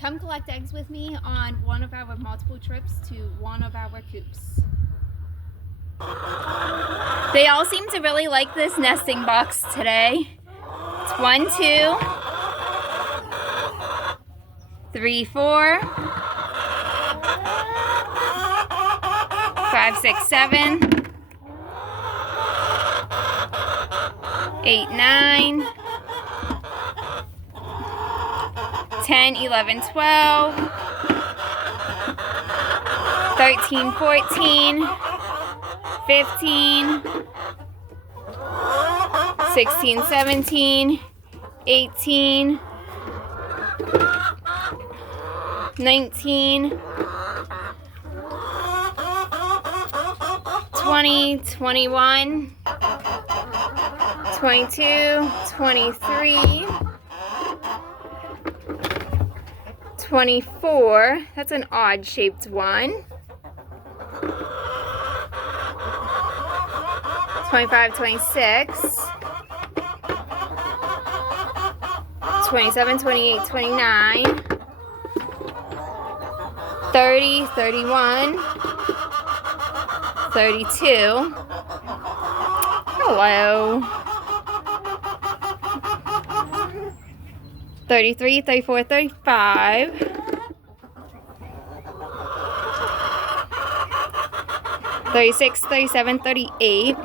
Come collect eggs with me on one of our multiple trips to one of our coops. They all seem to really like this nesting box today. It's 1, 2, 3, 4, 5, 6, 7, 8, 9, 10, 11, 12, 13, 14, 15, 16, 17, 18, 19, 20, 21, 22, 23, 24, that's an odd shaped one, 25, 26, 27, 28, 29, 30, 31, 32, hello, 33, 34, 35, 36, 37, 38,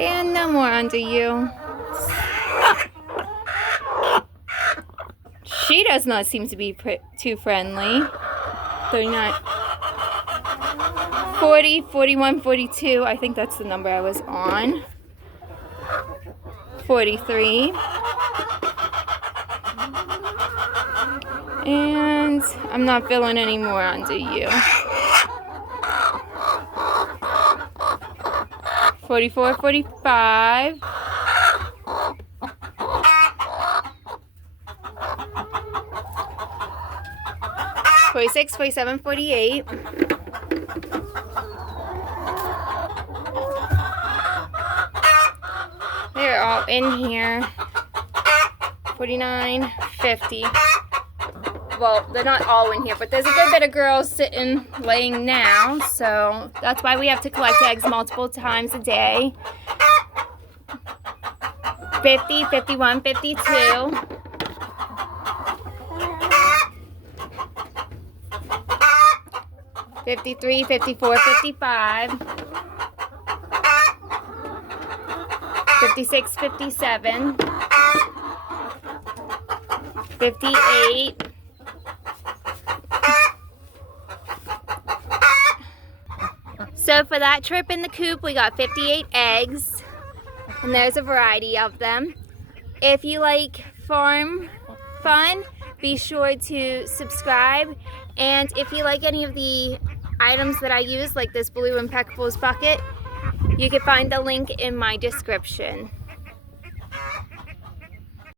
and no more under you. She does not seem to be too friendly. 39, 40, 41, 42, I think that's the number I was on. 43, and I'm not feeling any more under you. 44, 45, 46, 47, 48, 'They're all in here. 49, 50. Well, they're not all in here, but there's a good bit of girls sitting, laying now, so that's why we have to collect eggs multiple times a day. 50, 51, 52. 53, 54, 55. 56, 57. 58. So for that trip in the coop, we got 58 eggs, and there's a variety of them. If you like farm fun, be sure to subscribe, and if you like any of the items that I use, like this blue Impeckables bucket, you can find the link in my description.